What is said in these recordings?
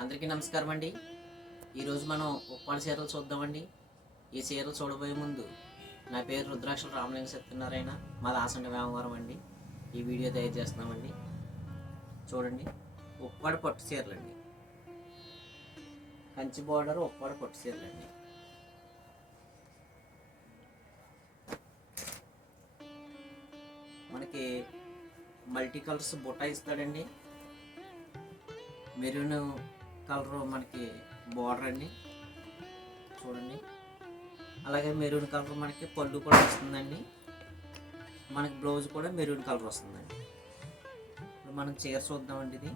అందరికీ నమస్కారం అండి. ఈరోజు మనం ఉప్పాడ చీరలు చూద్దామండి. ఈ చీరలు చూడబోయే ముందు నా పేరు రుద్రాక్షల రామలింగ సత్యనారాయణ, మాది ఆసండి వేమవరం అండి. ఈ వీడియో తయారు చేస్తున్నామండి. చూడండి, ఉప్పాడ పట్టు చీరలండి, కంచి బోర్డర్ ఉప్పాడ పట్టు చీరలండి. మనకి మల్టీ కలర్స్ బుట్ట ఇస్తాడండి. మెరూన్ కలర్ మనకి బోర్డర్ అండి, చూడండి. అలాగే మెరూన్ కలర్ మనకి పళ్ళు కూడా వస్తుందండి. మనకి బ్లౌజ్ కూడా మెరూన్ కలర్ వస్తుందండి. ఇప్పుడు మనం చీర చూద్దామండి. ఇది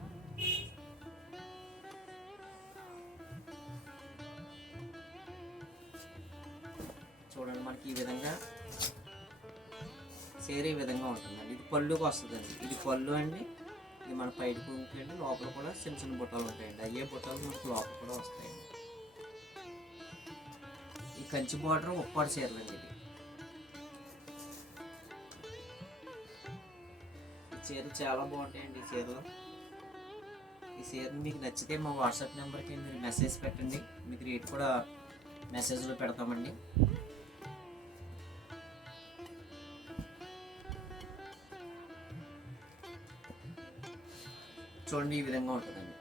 చూడండి, మనకి ఈ విధంగా చీర ఈ విధంగా ఉంటుందండి. ఇది పళ్ళుకి వస్తుందండి. ఇది పళ్ళు అండి. ఇది మన పైకి కుంకండి. లోపల కూడా చిన్న చిన్న బుట్టలు ఉంటాయండి. అయ్యే బుట్టలు మనకు లోపల కూడా వస్తాయండి. ఈ కంచి బోర్డర్ ఉప్పాడ చీరలండి. ఈ చీర చాలా బాగుంటాయండి. ఈ చీరను మీకు నచ్చితే మా వాట్సాప్ నెంబర్కి మీరు మెసేజ్ పెట్టండి. మీకు రేట్ కూడా మెసేజ్లో పెడతామండి. చూడండి, ఈ విధంగా ఉంటుందండి.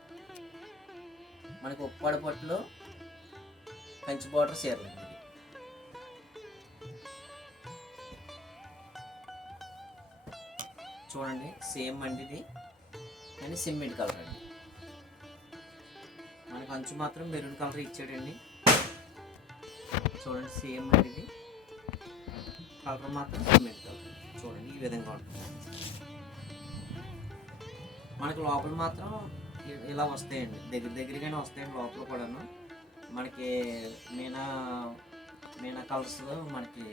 మనకి ఉప్పాడ పట్టులో కంచి బోర్డర్ చీరలు అండి. చూడండి, సేమ్ అండి. ఇది కానీ సిమెంట్ కలర్ అండి. మనకి అంచు మాత్రం మెరూన్ కలర్ ఇచ్చాడండి. చూడండి, సేమ్ అండి. ఇది కలర్ మాత్రం సిమెంట్ కలర్. చూడండి, ఈ విధంగా ఉంటుంది. మనకి లోపల మాత్రం ఇలా వస్తాయండి. దగ్గరగానే వస్తాయండి. లోపల కూడాను మనకి మీనా కలర్స్లో మనకి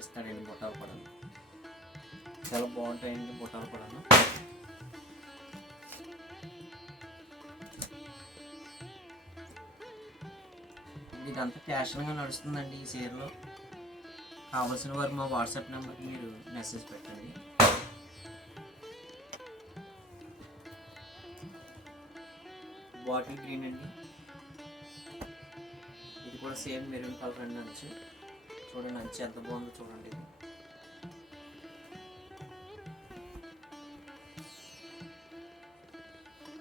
ఇస్తాడండి. బుట్టాలు కూడా చాలా బాగుంటాయండి. బుట్టాలు కూడాను ఇదంతా ఫ్యాషన్గా నడుస్తుందండి. ఈ చీరలో కావాల్సిన వారు మా వాట్సాప్ నెంబర్కి మీరు మెసేజ్ పెట్టండి. బాటిల్ గ్రీన్ అండి. ఇది కూడా సేమ్ మెరూన్ కలర్ అండి. అంచు చూడండి, అంచు ఎంత బాగుందో చూడండి. ఇది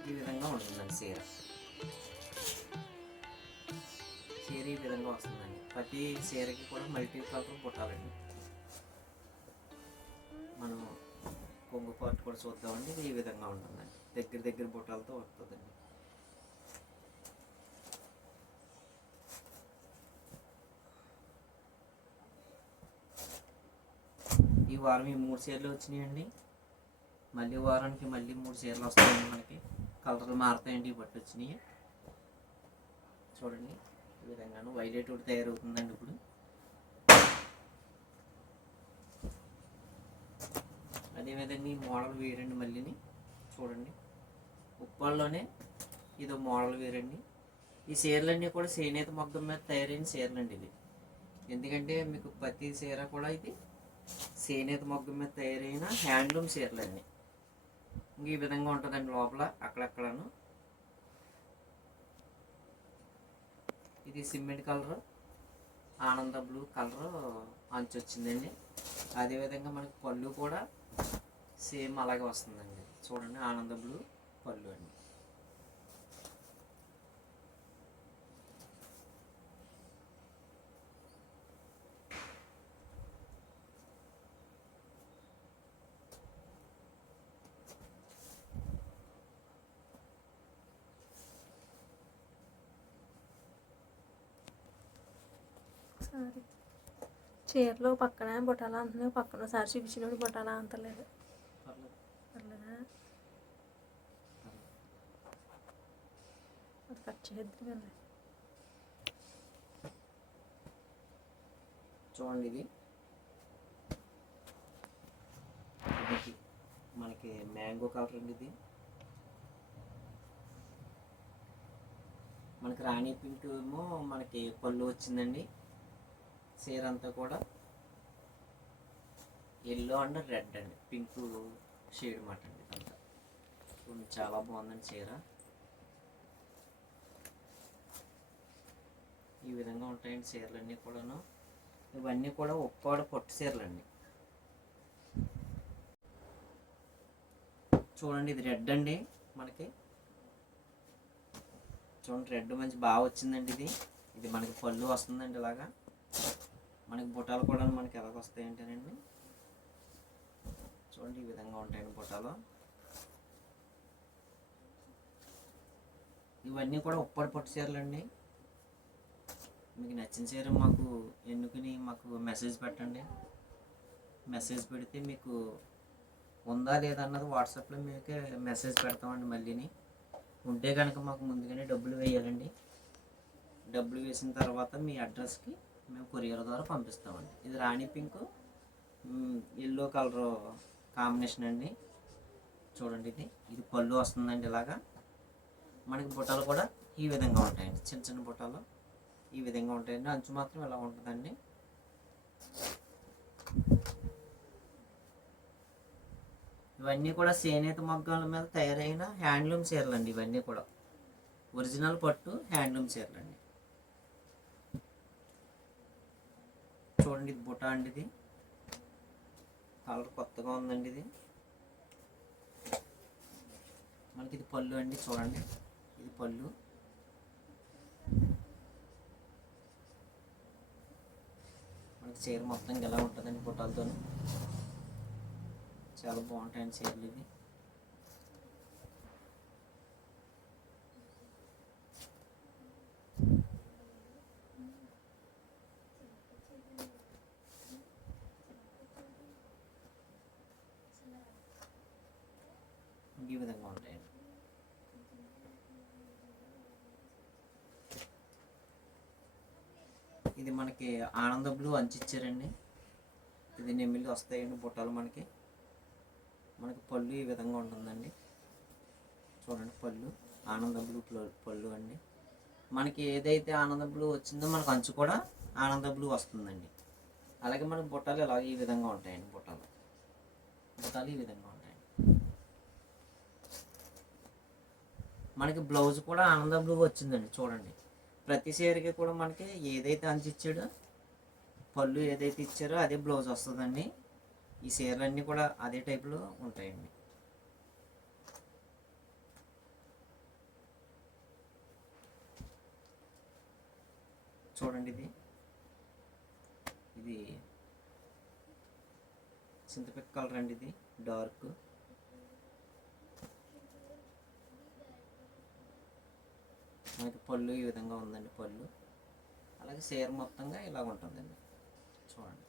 ఈ విధంగా ఉంటుందండి. చీర ఈ విధంగా వస్తుందండి. ప్రతి చీరకి కూడా మల్టీ కలర్ పుట్టాలండి. మనం కొంగు పార్ట్ కూడా చూద్దామండి. ఇది ఈ విధంగా ఉంటుందండి. దగ్గర బుట్టాలతో వస్తుందండి. ఈ వారం ఈ 3 చీరలు వచ్చినాయండి. మళ్ళీ వారానికి మళ్ళీ 3 చీరలు వస్తాయండి. మనకి కలర్లు మారుతాయండి. ఈ బట్టి వచ్చినాయి. చూడండి, ఈ విధంగాను వైలెట్ ఒకటి తయారవుతుందండి. ఇప్పుడు అదేవిధంగా ఈ మోడల్ వేరండి. మళ్ళీని చూడండి, ఉప్పాళ్ళలోనే ఇదో మోడల్ వేరండి. ఈ చీరలన్నీ కూడా చేనేత మగ్గం మీద తయారైన చీరలండి. ఇది ఎందుకంటే మీకు ప్రతి చీర కూడా ఇది చేనేత మగ్గం మీద తయారైన హ్యాండ్లూమ్ చీరలండి. ఇంక ఈ విధంగా ఉంటుందండి. లోపల అక్కడక్కడను ఇది సిమెంట్ కలర్, ఆనంద బ్లూ కలర్ అంచు వచ్చిందండి. అదేవిధంగా మనకి పళ్ళు కూడా సేమ్ అలాగే వస్తుందండి. చూడండి, ఆనంద బ్లూ పళ్ళు అండి. చీరలో పక్కన బుట్టాలా అంటున్నాయి. పక్కన సారి చూపించినప్పుడు బుట్టాలా అంతలేదు. పర్లేదా? అది కట్ చేద్దాం. చూడండి, ఇది మనకి మ్యాంగో కలర్ అండి. ఇది మనకి రాణి పింక్ ఏమో మనకి పళ్ళు వచ్చిందండి. చీర అంతా కూడా ఎల్లో అండ్ రెడ్ అండి, పింక్ షేడ్ మాట అండి. అంతా చాలా బాగుందండి చీర. ఈ విధంగా ఉంటాయండి చీరలు అన్నీ కూడాను. ఇవన్నీ కూడా ఉప్పాడ పట్టు చీరలు అండి. చూడండి ఇది రెడ్ అండి. మనకి చూడండి రెడ్ మంచి బాగా వచ్చిందండి. ఇది మనకి పళ్ళు వస్తుందండి. ఇలాగా మనకి బుట్టాలు కూడా మనకి ఎలాగ వస్తాయంటేనండి, చూడండి ఈ విధంగా ఉంటాయండి బుట్టాలు. ఇవన్నీ కూడా ఉప్పాడ పట్టు చీరలు అండి. మీకు నచ్చిన చీర మాకు ఎన్నుకుని మాకు మెసేజ్ పెట్టండి. మెసేజ్ పెడితే మీకు ఉందా లేదా అన్నది వాట్సాప్లో మీకే మెసేజ్ పెడతామండి. మళ్ళీని ఉంటే కనుక మాకు ముందుగానే డబ్బులు వేయాలండి. డబ్బులు వేసిన తర్వాత మీ అడ్రస్కి మేము కొరియర్ ద్వారా పంపిస్తామండి. ఇది రాణి పింక్ ఎల్లో కలర్ కాంబినేషన్ అండి. చూడండి ఇది పళ్ళు వస్తుందండి. ఇలాగా మనకి బుట్టలు కూడా ఈ విధంగా ఉంటాయండి. చిన్న చిన్న బుట్టలు ఈ విధంగా ఉంటాయండి. అంచు మాత్రం ఇలా ఉంటుందండి. ఇవన్నీ కూడా చేనేత మగ్గాల మీద తయారైన హ్యాండ్లూమ్ చీరలు అండి. ఇవన్నీ కూడా ఒరిజినల్ పట్టు హ్యాండ్లూమ్ చీరలు అండి. చూడండి ఇది బుట్ట అండి. ఇది కలర్ కొత్తగా ఉందండి. ఇది మనకి ఇది పళ్ళు అండి. చూడండి ఇది పళ్ళు. మనకి చీర మొత్తం ఎలా ఉంటుందండి బుట్టాలతో. చాలా బాగుంటాయండి చీరలు ఇవి. ఈ విధంగా ఉంటాయండి. ఇది మనకి ఆనంద బ్లూ అంచు ఇచ్చారండి. ఇది నెమ్మిళ్ళు వస్తాయండి బుట్టాలు. మనకి పళ్ళు ఈ విధంగా ఉంటుందండి. చూడండి పళ్ళు ఆనంద బ్లూ పళ్ళు అండి. మనకి ఏదైతే ఆనంద బ్లూ వచ్చిందో మనకు అంచు కూడా ఆనంద బ్లూ వస్తుందండి. అలాగే మనకి బుట్టాలు ఇలా ఈ విధంగా ఉంటాయండి. బుట్టాలు ఈ విధంగా ఉంటాయండి. మనకి బ్లౌజ్ కూడా ఆనంద బ్లూ వచ్చిందండి. చూడండి ప్రతి చీరకి కూడా మనకి ఏదైతే అంచు ఇచ్చాడో పళ్ళు ఏదైతే ఇచ్చారో అదే బ్లౌజ్ వస్తుందండి. ఈ చీరలన్నీ కూడా అదే టైప్లో ఉంటాయండి. చూడండి ఇది చింతపిక్క కలర్ అండి. ఇది డార్క్. మనకి పళ్ళు ఈ విధంగా ఉందండి. పళ్ళు అలాగే చీర మొత్తంగా ఇలా ఉంటుందండి. చూడండి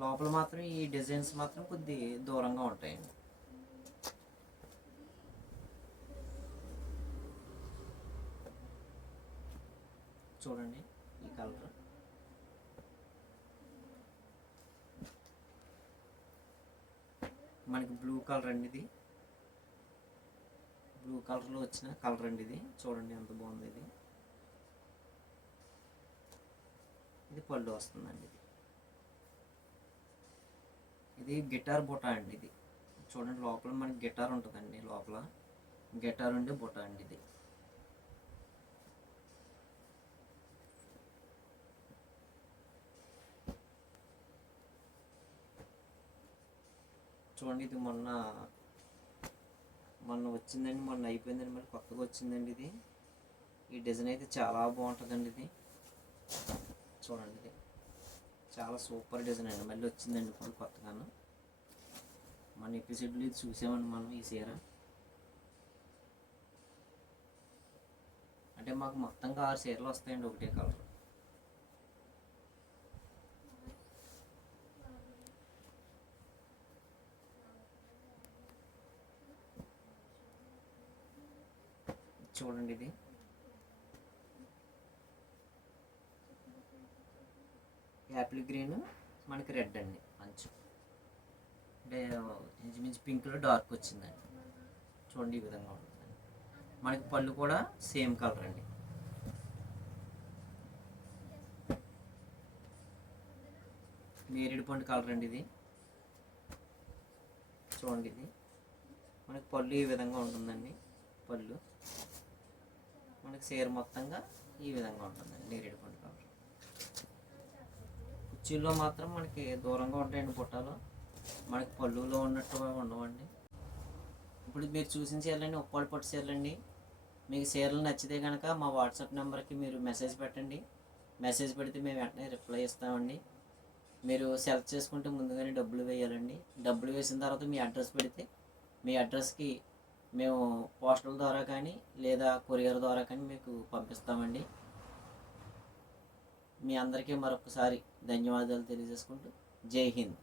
లోపల మాత్రం ఈ డిజైన్స్ మాత్రం కొద్ది దూరంగా ఉంటాయండి. చూడండి ఈ కలర్. మనకి బ్లూ కలర్ అండి. ఇది బ్లూ కలర్లో వచ్చిన కలర్ అండి. ఇది చూడండి ఎంత బాగుంది. ఇది పళ్ళు వస్తుందండి. ఇది గిటార్ బుట్ట అండి. ఇది చూడండి లోపల మనకి గిటార్ ఉంటుందండి. లోపల గిటార్ ఉండే బుట్ట అండి. ఇది చూడండి. ఇది మొన్న వచ్చిందండి. మొన్న అయిపోయిందండి. మళ్ళీ కొత్తగా వచ్చిందండి. ఈ డిజైన్ అయితే చాలా బాగుంటుందండి. ఇది చూడండి ఇది చాలా సూపర్ డిజైన్ అండి. మళ్ళీ వచ్చిందండి ఇప్పుడు కొత్తగాను. మన ఎపిసోడ్లో ఇది చూసామండి మనం. ఈ చీర అంటే మాకు మొత్తంగా 6 చీరలు వస్తాయండి ఒకటే కలర్. చూడండి ఇది యాపిల్ గ్రీన్ మనకి రెడ్ అండి. మంచి అంటే ఇంచుమించు పింక్లో డార్క్ వచ్చిందండి. చూడండి ఈ విధంగా ఉంటుందండి. మనకి పళ్ళు కూడా సేమ్ కలర్ అండి. నేరేడు పండు కలర్ అండి. ఇది చూడండి. ఇది మనకి పళ్ళు ఈ విధంగా ఉంటుందండి. పళ్ళు మనకి చీర మొత్తంగా ఈ విధంగా ఉంటుందండి నేరేడు పండు కలర్. కుర్చీల్లో మాత్రం మనకి దూరంగా ఉంటాయండి బుట్టాలు, మనకి పళ్ళులో ఉన్నట్టుగా ఉండవండి. ఇప్పుడు మీరు చూసిన చీరలండి ఉప్పాడు పట్టు చీరలండి. మీకు చీరలు నచ్చితే కనుక మా వాట్సాప్ నెంబర్కి మీరు మెసేజ్ పెట్టండి. మెసేజ్ పెడితే మేము వెంటనే రిప్లై ఇస్తామండి. మీరు సెలెక్ట్ చేసుకుంటే ముందుగానే డబ్బులు వేయాలండి. డబ్బులు వేసిన తర్వాత మీ అడ్రస్ పెడితే మీ అడ్రస్కి మేము పోస్టల్ ద్వారా కానీ లేదా కొరియర్ ద్వారా కానీ మీకు పంపిస్తామండి. మీ అందరికీ మరొకసారి ధన్యవాదాలు తెలియజేసుకుంటూ జై హింద్.